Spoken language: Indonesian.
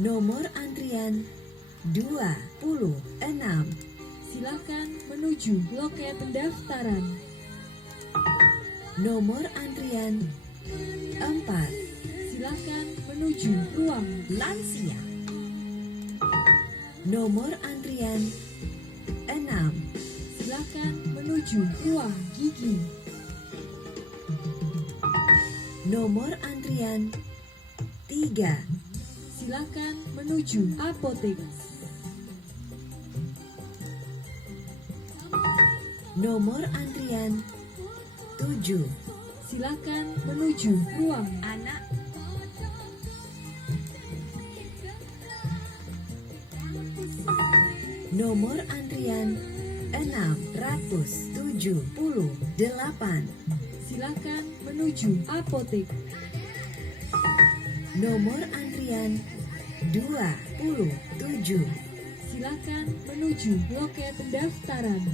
Nomor antrian 26. Silakan menuju loket pendaftaran. Nomor antrian 4. Silakan menuju ruang Lansia. Nomor antrian 6. Silakan menuju ruang gigi. Nomor antrian 3. Silakan menuju apotek. Nomor antrian 7. Silakan menuju ruang Anak. Nomor antrian 678. silakan menuju apotek. Nomor antrian 27. Silakan menuju loket pendaftaran.